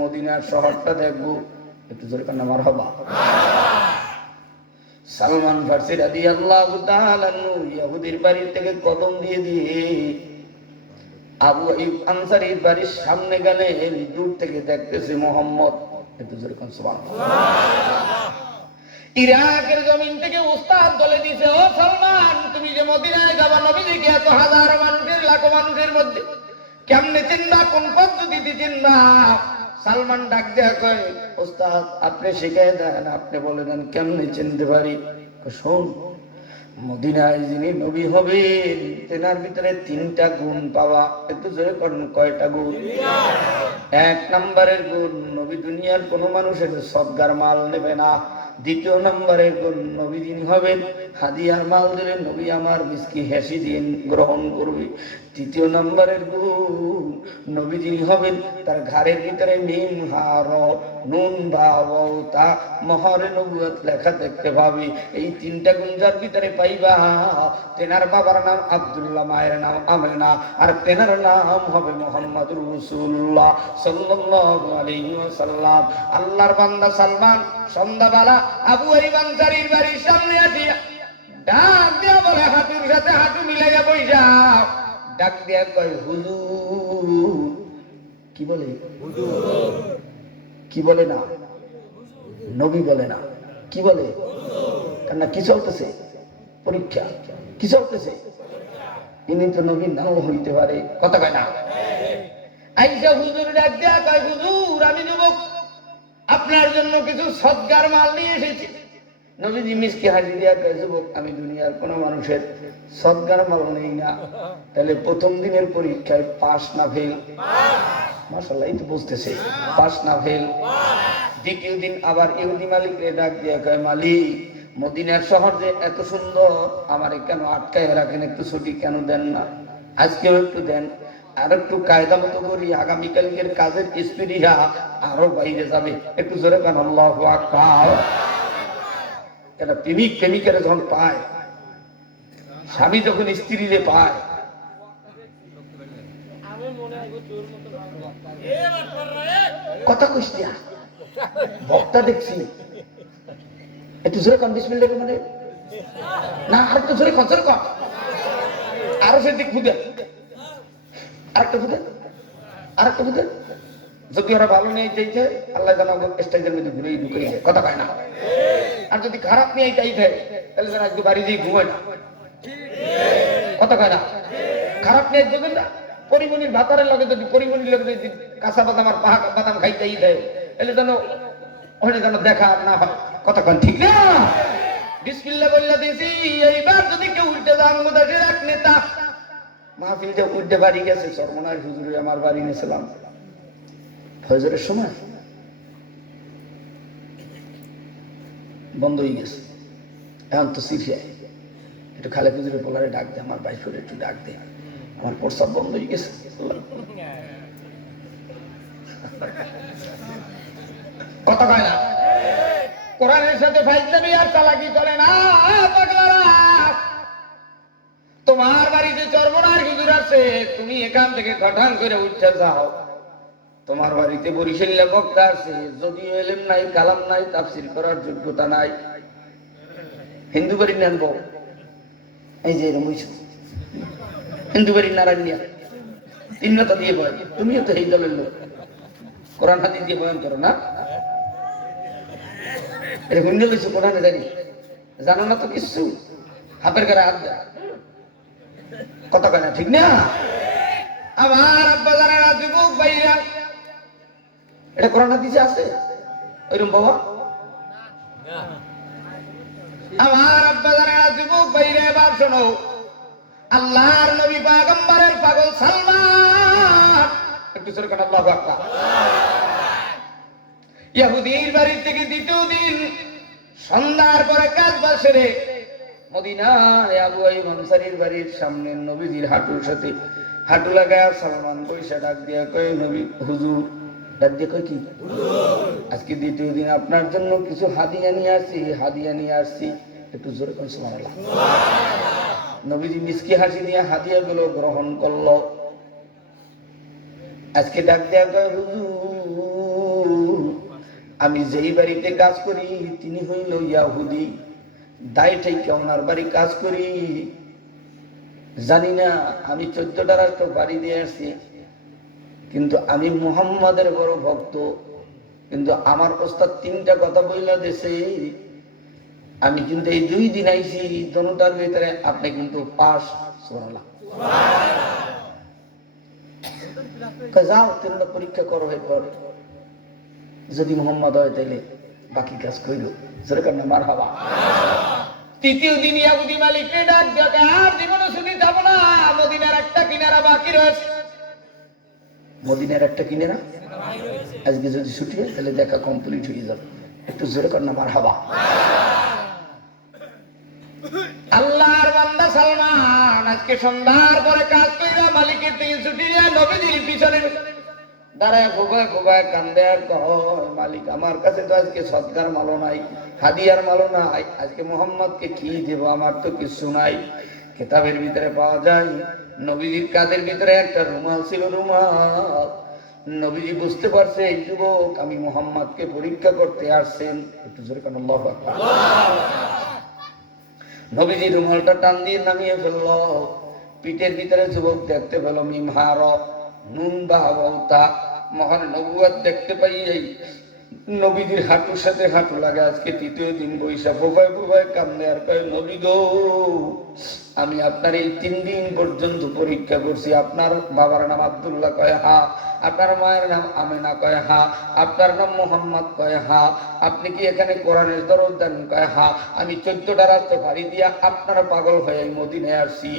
মদিনার শহরটা দেখব, একটু জোরে কান্না হবা। সালমান ফার্সি আল্লাহ ইয়াহুদির বাড়ির থেকে কদম দিয়ে দিয়ে আবু আনসারির বাড়ির সামনে গেলে দূর থেকে দেখতেছে মোহাম্মদ। একটু জোরে ইরাকের জমিন থেকে উস্তাদ দিছে ও সালমান, তুমি যে মদিনায় যাবা, নবীজিকে এত হাজার মানুষের, লাখো মানুষের মধ্যে কেমনে চিন্তা কোন পদ্ধতিতে চিন্তা সালমান ডাক দেয়া কয় ওস্তাদ আপনি শিখাই দেন আপনি বলে দেন কেমনে চিনতে পারি? শোন মদিনায় যিনি নবী হবেন তেনার ভিতরে তিনটা গুণ পাওয়া একটু জোরে করেন কয়টা গুণ? এক নম্বরের গুণ নবী দুনিয়ার কোন মানুষের সদ্গার মাল নেবে না। দ্বিতীয় নম্বরের গুণ নবী যিনি হবেন, হাদিয়ার মাল দিলে নবী আমার মিসকি হেসি দিন গ্রহণ করবে। তৃতীয় নম্বরের গুণ নবী যিনি হবেন, তার ঘাড়ের ভিতরে নিম হার, নুন ভাবতা মহরে, নবুয়ত লেখা দেখতে পাবি। এই তিনটা গুণ যার ভিতরে পাইবা, তেনার বাবার নাম আব্দুল্লাহ, মায়ের নাম আমেনা, আর তেনার নাম হবে মোহাম্মদ রসুল্লাহ ওয়াসাল্লাম। আল্লাহর বান্দা সালমান, সন্ধ্যাবেলা আবু আইব আনসারীর বাড়ির সামনে আসিয়া ডাক দিয়া বলে হাঁটুর সাথে ডাক দিয়া কয়, হুজুর। কি বলে? কি বলে না? নবী বলে না। কি বলে? কেননা, কি চলতেছে? পরীক্ষা, কি চলতেছে? ইনি তো নবী নাও হইতে পারে। কথা কয় না? আইসা হুজুর ডাক দেয়া কয়, হুজুর, আমি যুবক আপনার জন্য কিছু সৎকার মাল নিয়ে এসেছি। নবীজি মিসকে হাজির দিয়া কয়, যুবক, আমি দুনিয়ার কোন মানুষের সৎকার মাল নেই না। তাহলে প্রথম দিনের পরীক্ষায় পাস না ফেল। মাসাল্লাহ এই তো বুঝতেছে। পাস না ফেল। দ্বিতীয় দিন আবার ইহুদি মালিক ডাক দিয়ে কয়, মালিক, মদিনার শহর যে এত সুন্দর, আমার কেন আটকায় রাখেন? একটু ছুটি কেন দেন না? আজকেও একটু দেন। আর একটু কায়দা মতো করি আগামীকালকের কাজের স্পিরিরা আরও বাইরে যাবে। একটু জোরে কেন আল্লাহ কেন প্রেমিক প্রেমিকেরা যখন পায় স্বামী যখন স্ত্রীরে পায় কথা কইস দিয়া বক্তা দেখছি। একটু জোরে কন বিসমিল্লাহ মানে না আর একটু জোরে কন জোরে কন। আরও সে দিক খুদে আরেকটা খুদে আরেকটা খুদে যদি ওরা ভালো নেই চাইছে আল্লাহ জানা স্টেজের মধ্যে ঘুরেই ঢুকে যায় কথা কয় না? আর যদি খারাপ নিয়ে চাইছে তাহলে যেন আজকে বাড়ি দিয়ে ঘুমায় না। কথা কয় না? খারাপ নিয়ে দেবেন না, পরিমণির ভাতারের লগে যদি, পরিমণির লগে যদি কাঁচা বাদাম আর পাহা বাদাম খাইতেই দেয় তাহলে যেন ওখানে যেন দেখা না হয়। কথা কন ঠিক না? বিসমিল্লাহ বললা দিছি এইবার যদি কেউ উল্টে যান মুদাসির এক নেতা মাহফিলটা উল্টে বাড়ি গেছে, সর্বনাশ, হুজুরে আমার বাড়ি নিয়েছিলাম। ফজরের সময় বন্ধ হয়ে গেছে। এখন তো সিরিয়ায়। একটু খালে পুজোর পোলারে ডাক দে, আমার ভাই করে একটু ডাক দে। আমার প্রস্তাব বন্ধ হয়ে গেছে। কথা কয় না? কোরআনের সাথে ফাইজলামি আর চালাকি চলে না, পাগলারা। তোমার বাড়িতে চর্বনার হুজুর আছে, তুমি এখান থেকে গঠন করে উঠতে যাও তোমার বাড়িতে বরিশাল্লা বক্তা আছে, যদিও এলেম নাই, কালাম নাই, তাফসির করার যোগ্যতা নাই। হিন্দু বাড়ি নেন বউ। এই যে এরকম হিন্দু বাড়ি নারায়ণিয়া তিনটা দিয়ে বয় তুমিও তো এই দলের লোক। কোরআন হাতি দিয়ে বয়ান করো না? এটা হুন্ডে লইছো কোরআনে জানি। জানো না তো কিছু? হাতের গায়ে হাত দেয়। কত কেনা ঠিক না? আমার আব্বা জানেরা যুবক ভাইরা। এটা কোরআন হাদিসে আছে? ওইরকম বাবা? আমার আব্বা জানেরা যুবক ভাইরা, এবার শোনো। আল্লাহর নবী পাগম্বরের পাগল সালমান। একটু সরে কেন, আল্লাহু আকবার। ইহুদির বাড়ি থেকে দ্বিতীয় দিন সন্ধ্যার পরে কাজ বাসেরে মদিনায় আবু আইব আনসারীর বাড়ির সামনে নবীজির হাঁটুর সাথে হাঁটু লাগায় সালমান পয়সা ডাক দিয়া কয়, নবী, হুজুর। ডাক দিয়ে কয় কি? আজকে দ্বিতীয় দিন আপনার জন্য কিছু হাদিয়া নিয়ে আসছি হাদিয়া নিয়ে আসছি। একটু জোরে করে সুবহানাল্লাহ। নবীজি মিসকি হাসি দিয়ে হাদিয়া গুলো গ্রহণ করল। আজকে ডাক দেয়া কয়, হুজুর, আমি যেই বাড়িতে কাজ করি, তিনি হইল ইয়াহুদি। দায় থেকে ওনার বাড়ি কাজ করি। জানি না, আমি চোদ্দটা রাষ্ট্র বাড়ি দিয়ে আসছি কিন্তু আমি মুহাম্মাদের বড় ভক্ত। কিন্তু আমার ওস্তাদ তিনটা কথা বইলা দেশে আমি কিন্তু এই দুই দিন আইছি, দোনোটার ভিতরে। আপনি কিন্তু পাস শোনালাম যাও তিনটা পরীক্ষা করো এরপর। যদি মোহাম্মদ হয় তাহলে বাকি কাজ কইল যেরকম মার হবা তৃতীয় দিন ইয়াহুদি মালিককে ডাক ডাকে আর জীবনে শুনি যাব না মদিনার একটা কিনারা বাকি রয়েছে। মদিনার একটা কিনারা? আজকে যদি ছুটি হয় তাহলে দেখা কমপ্লিট হয়ে যাবে। একটু জোরে কর না মার হবা আল্লাহর বান্দা সালমান আজকে সন্ধ্যার পরে কাজ কইরা মালিকের থেকে ছুটি নিয়ে নবীজির পিছনে দাঁড়ায় খোবায় খোবায় কান্দে আর কয়, মালিক, আমার কাছে তো আজকে সৎকার মালো নাই, হাদিয়ার মালো নাই, আজকে মোহাম্মদকে কি দেব আমার তো কিছু নাই। কেতাবের ভিতরে পাওয়া যায়, নবীজির কাদের ভিতরে একটা রুমাল ছিল রুমাল। নবীজি বুঝতে পারছে, এই যুবক আমি মোহাম্মদকে পরীক্ষা করতে আসছেন। একটু জোরে কেন নবীজি রুমালটা টান দিয়ে নামিয়ে ফেলল। পিঠের ভিতরে যুবক দেখতে পেল মিমহার। নুন বাহতা মহান নবুয়াদ দেখতে পাই এই নবীজির হাঁটুর সাথে হাঁটু লাগে। আজকে তৃতীয় দিন বৈশাখ। বোবাই বোবাই কামনে আর কয়, নবী গো। আমি আপনার এই তিন দিন পর্যন্ত পরীক্ষা করছি। আপনার বাবার নাম আব্দুল্লাহ কয় হা, আপনার মায়ের নাম আমেনা কয় হা, আপনার নাম মোহাম্মদ কয় হা, আপনি কি এখানে কোরআনের দরদ দেন কয় হা? আমি চোদ্দটা রাস্তা বাড়ি দিয়া আপনারা পাগল হয়ে এই মদিনায় আসছি।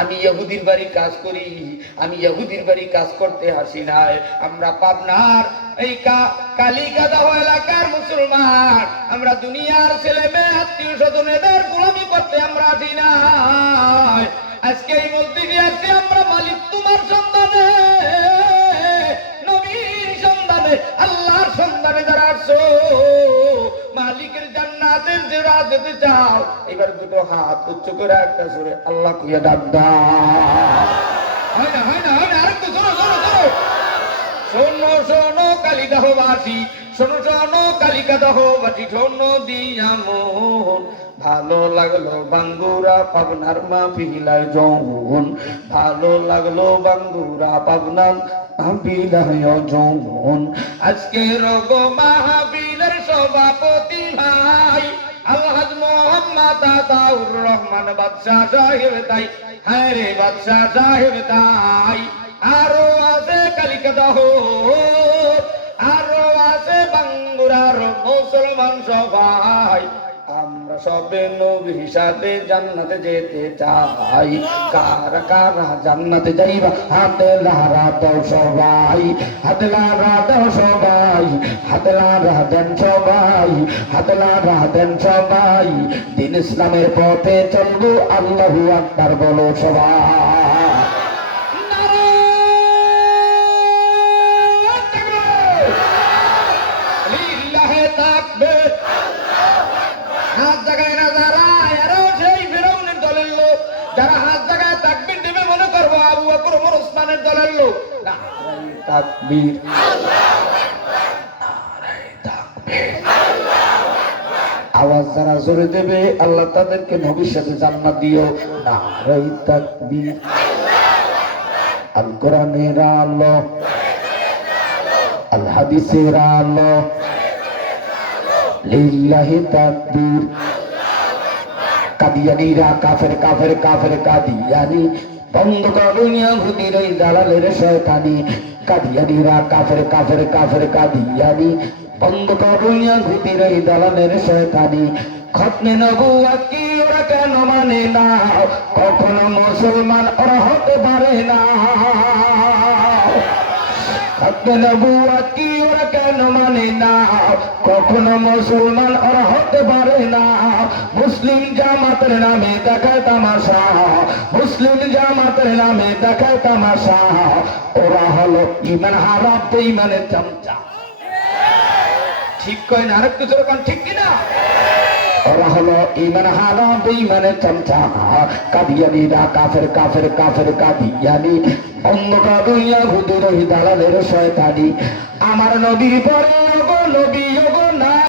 আমি ইহুদির বাড়ি কাজ করি, আমি ইহুদির বাড়ি কাজ করতে আসি নাই। আমরা পাবনার এই কালিকাদাহ এলাকার মুসলমান। আমরা দুনিয়ার ছেলে মেয়ে, আত্মীয় স্বজন এদের গোলামি করতে আমরা আসি আজকে এই মসজিদে আসছি আমরা মালিক তোমার সন্তানে। নবীর সন্তানে, আল্লাহর সন্তানে যারা আসছো মালিকের জান্নাতের যারা যেতে চাও, এবার দুটো হাত উচ্চ করে একটা সরে আল্লাহ কুইয়া ডাক হয় না হয় না হয় না, আরেকটু শোনো শোনো শোনো শোনো শোনো, কালিদাহবাসী, শোনো শোনো কালিকা দহবাসী শোনো দিয়া মন। ভালো লাগল বাঙ্গুরা পাবনার মা পিলায় যৌন ভালো লাগল বাঙ্গুরা পাবনার মাহবিলায় যৌন আজকে রোগ মাহবিলের সভাপতি ভাই আলহাজ মোহাম্মদ আতাউর রহমান, বাদশাহ সাহেব তাই। হ্যাঁ রে বাদশাহ সাহেব তাই। আরও আছে কালিকা দহ আরও আছে বাঙ্গুরার মুসলমান সবাই সবে নবী হিসাবে জান্নাতে যেতে চাই। কার কারা জান্নাতে যাইবা? হাতে লারা দাও সবাই হাতে লারা দাও সবাই হাতে লারা দেন সবাই হাতে লারা দেন সবাই দিন ইসলামের পথে চলবো, আল্লাহু আকবার বলো সবাই। তাকবীর। আওয়াজ যারা জোরে দেবে, আল্লাহ তাদেরকে ভবিষ্যতে জান্নাত দিও। নারাই তাকবীর। আল কোরআনের আলো। আল হাদিসের আলো। লিল্লাহি তাকবীর। কাদিয়ানিরা কাফের কাফের কাফের, কাদিয়ানি। বন্ধ করো ইয়াহুদির এই দালালের শয়তানি। কাদিয়ানিরা কাফের কাফের কাফের কাদিয়ানি। বন্ধ করো ইয়াহুদির এই দালালের শয়তানি। খতনে নবুয়াত কি ওরা কেন মানে না? কখনো মুসলমান ওরা হতে পারে না। খতনে নবুয়াত কি ওরা কেন মানে না? কখনো মুসলমান ওরা হতে পারে না। মুসলিম জামাতের নামে দেখায় তামাশা। মুসলিম জামাতের নামে দেখায় তামাশা। ওরা হলো ইমান হারা বেইমানের চামচা। ঠিক কয় না? আরেকটু ঠিক কিনা? ওরা হলো ইমান চামচা। কাফের কাফের কাফের, কাদিয়ানি। দালালের শয়তানি। আমার নবীর পরে নবী ওগো